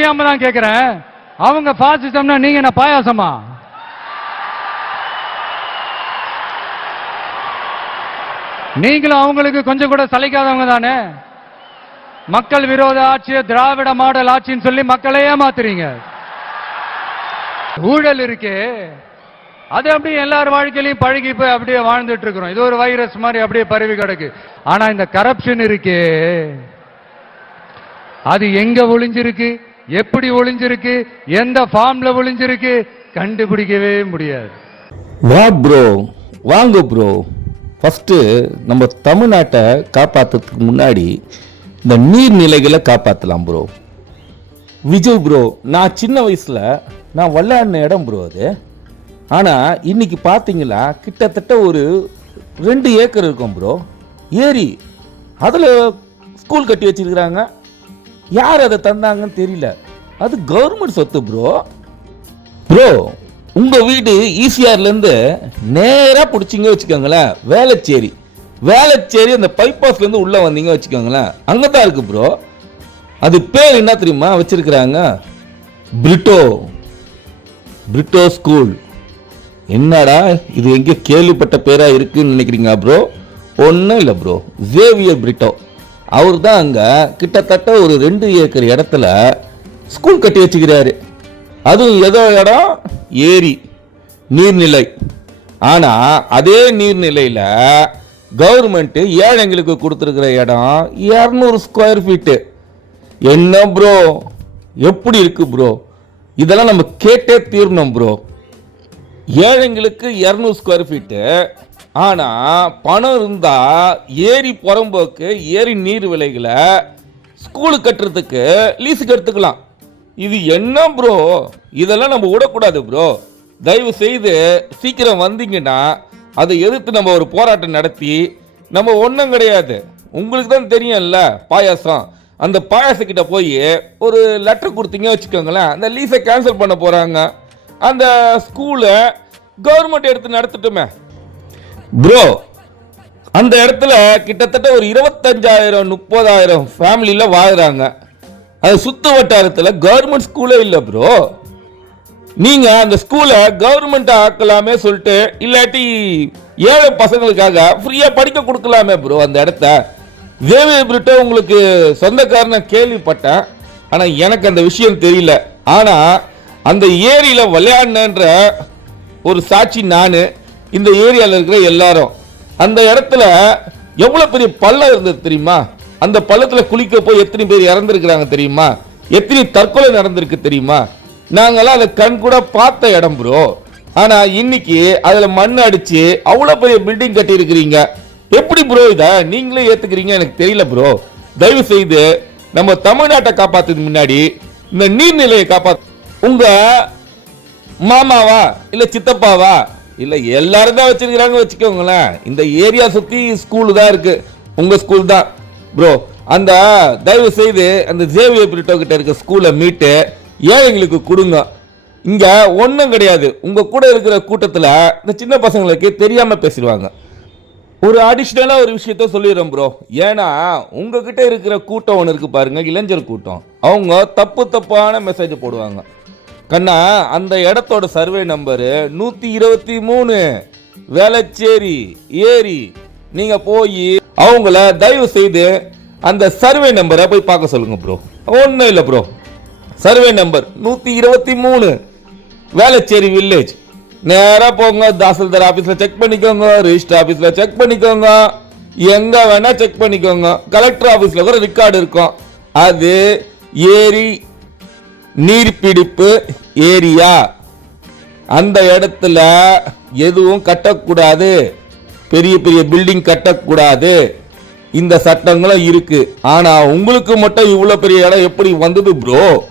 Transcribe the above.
தெரியாம தான் கேக்குறேன். அவங்க பாசிசம்னா நீங்க என்ன பாயாசமா? நீங்களும் அவங்களுக்கு கொஞ்சம் கூட சலிக்காதவங்க தானே? மக்கள் விரோத ஆட்சியை திராவிட மாடல் ஆட்சின்னு சொல்லி மக்களை ஏமாத்துறீங்க. ஊழல் இருக்கே. அது அப்படியே எல்லார் வாழ்க்கையிலையும் பழகி போய் அப்படியே வாழ்ந்துட்டு இருக்கிறோம். இது ஒரு வைரஸ் மாதிரி அப்படியே பரவி கிடக்கு. ஆனா இந்த கரப்ஷன் இருக்கே. அது எங்க ஒளிஞ்சிருக்கு? எப்படி ஒளிஞ்சிருக்கு? எந்த ஃபார்ம்ல ஒளிஞ்சிருக்கு? கண்டுபிடிக்கவே முடியாது. வா ப்ரோ வாங்க ப்ரோ ஃபஸ்ட்டு நம்ம தமிழ்நாட்டை காப்பாற்றுறதுக்கு முன்னாடி இந்த நீர்நிலைகளை காப்பாற்றலாம் ப்ரோ விஜய் ப்ரோ நான் சின்ன வயசில் நான் விளையாடின இடம் ப்ரோ அது. ஆனால் இன்னைக்கு பார்த்தீங்களா கிட்டத்தட்ட ஒரு ரெண்டு ஏக்கர் இருக்கும் ப்ரோ ஏரி அதில் ஸ்கூல் கட்டி வச்சிருக்கிறாங்க. யார் அதை தந்தாங்கன்னு தெரியல. அது கவர்மெண்ட் சொத்து ப்ரோ ப்ரோ உங்கள் வீடு ஈசிஆர்லேருந்து நேராக பிடிச்சிங்க வச்சுக்கோங்களேன். வேளச்சேரி. வேளச்சேரி அந்த பைபாஸ்லேருந்து உள்ளே வந்தீங்க வச்சுக்கோங்களேன். அங்கதான் இருக்குது ப்ரோ அது பேர் என்ன தெரியுமா வச்சுருக்குறாங்க? பிரிட்டோ பிரிட்டோ ஸ்கூல் என்னடா இது எங்கே கேள்விப்பட்ட பேராக இருக்குன்னு நினைக்கிறீங்க ப்ரோ ஒன்றும் இல்லை ப்ரோ ஜேவியர் பிரிட்டோ அவர் தான் அங்கே கிட்டத்தட்ட ஒரு ரெண்டு ஏக்கர் இடத்துல ஸ்கூல் கட்டி வச்சுக்கிறாரு. அதுவும் ஏதோ இடம்? ஏரி. நீர்நிலை. ஆனால் அதே நீர்நிலையில் கவர்மெண்ட்டு ஏழைங்களுக்கு கொடுத்துருக்குற இடம் இரநூறு ஸ்கொயர் ஃபீட்டு என்ன ப்ரோ எப்படி இருக்கு ப்ரோ இதெல்லாம் நம்ம கேட்டே தீரணும் ப்ரோ ஏழைங்களுக்கு இரநூறு ஸ்கொயர் ஃபீட்டு ஆனால் பணம் இருந்தால் ஏரி புறம்போக்கு ஏரி நீர் விலைகளை ஸ்கூலு கட்டுறதுக்கு லீஸுக்கு எடுத்துக்கலாம் இது என்ன ப்ரோ இதெல்லாம் நம்ம விடக்கூடாது ப்ரோ தயவு செய்து சீக்கிரம் வந்தீங்கன்னா அதை எதிர்த்து நம்ம ஒரு போராட்டம் நடத்தி நம்ம ஒன்றும் கிடையாது. உங்களுக்கு தான் தெரியும்ல பாயாசம். அந்த பாயாசக்கிட்ட போய் ஒரு லெட்டர் கொடுத்தீங்க வச்சுக்கோங்களேன் அந்த லீஸை கேன்சல் பண்ண போகிறாங்க அந்த ஸ்கூலை கவர்மெண்ட் எடுத்து நடத்தட்டுமே. ப்ரோ அந்த இடத்துல கிட்டத்தட்ட ஒரு இருபத்தஞ்சாயிரம் முப்பதாயிரம் ஃபேமிலியில் வாழ்கிறாங்க அது சுற்று வட்டாரத்தில் கவர்மெண்ட் ஸ்கூலே இல்லை ப்ரோ நீங்கள் அந்த ஸ்கூலை கவர்மெண்ட் ஆக்கலாமே சொல்லிட்டு இல்லாட்டி ஏழை பசங்களுக்காக ஃப்ரீயாக படிக்க கொடுக்கலாமே ப்ரோ அந்த இடத்த. ஜேவியர் உங்களுக்கு சொந்தக்காரனை கேள்விப்பட்டேன். ஆனால் எனக்கு அந்த விஷயம் தெரியல. ஆனால் அந்த ஏரியில் விளையாடுனன்ற ஒரு சாட்சி நான் இந்த ஏரியாவில் இருக்கிற எல்லாரும் அந்த இடத்துல எவ்வளோ பெரிய பள்ளம் இருந்தது தெரியுமா? அந்த பள்ளத்தில் குளிக்க போய் எத்தனை பேர் இறந்துருக்குறாங்க தெரியுமா? எத்தனை தற்கொலை நடந்திருக்கு தெரியுமா? நாங்களாம் அதை கண் கூட பார்த்த இடம் ப்ரோ ஆனால் இன்னைக்கு அதில் மண் அடித்து அவ்வளோ பெரிய பில்டிங் கட்டியிருக்கிறீங்க. எப்படி ப்ரோ இதை நீங்களே ஏற்றுக்கிறீங்க எனக்கு தெரியல ப்ரோ தயவு செய்து நம்ம தமிழ்நாட்டை காப்பாத்துறதுக்கு முன்னாடி இந்த நீர்நிலையை காப்பாத்து உங்க மாமாவா இல்ல சித்தப்பாவா? இல்லை எல்லாரும் தான் வச்சிருக்கிறாங்க வச்சுக்கோங்களேன். இந்த ஏரியா சுற்றி ஸ்கூல் தான் இருக்கு. உங்கள் ஸ்கூல் தான். ப்ரோ அந்த தயவு செய்து அந்த ஜேவியர் பிரிட்டோ கிட்ட இருக்க ஸ்கூலை மீட்டு ஏழைங்களுக்கு கொடுங்க? இங்கே ஒன்றும் கிடையாது. உங்கள் கூட இருக்கிற கூட்டத்தில் இந்த சின்ன பசங்களுக்கு தெரியாமல் பேசிடுவாங்க. ஒரு அடிஷ்னலாக ஒரு விஷயத்த சொல்லிடுறேன் ப்ரோ ஏன்னா உங்ககிட்ட இருக்கிற கூட்டம் ஒன்று இருக்கு பாருங்க இளைஞர் கூட்டம். அவங்க தப்பு தப்பான மெசேஜ் போடுவாங்க. கண்ணா அந்த இடத்தோட சர்வே நம்பரு நூத்தி இருபத்தி மூணு. வேளச்சேரி ஏரி. நீங்க போய் அவங்கள தயவு செய்து அந்த சர்வே நம்பரை போய் பார்க்க சொல்லுங்க ப்ரோ ஒன்றும் இல்லை ப்ரோ சர்வே நம்பர் நூத்தி இருபத்தி மூணு. வேளச்சேரி வில்லேஜ் நேராக போங்க தாசில்தார் ஆஃபீஸில் செக் பண்ணிக்கோங்க ரிஜிஸ்டர் ஆஃபீஸில் செக் பண்ணிக்கோங்க. எங்கே வேணால் செக் பண்ணிக்கோங்க. கலெக்டர் ஆஃபீஸில் கூட ரெக்கார்டு இருக்கும். அது ஏரி நீர்பிடிப்பு ஏரியா. அந்த இடத்துல எதுவும் கட்டக்கூடாது. பெரிய பெரிய பில்டிங் கட்டக்கூடாது. இந்த சட்டங்களும் இருக்கு. ஆனா உங்களுக்கு மட்டும் இவ்வளோ பெரிய இடம் எப்படி வந்தது ப்ரோ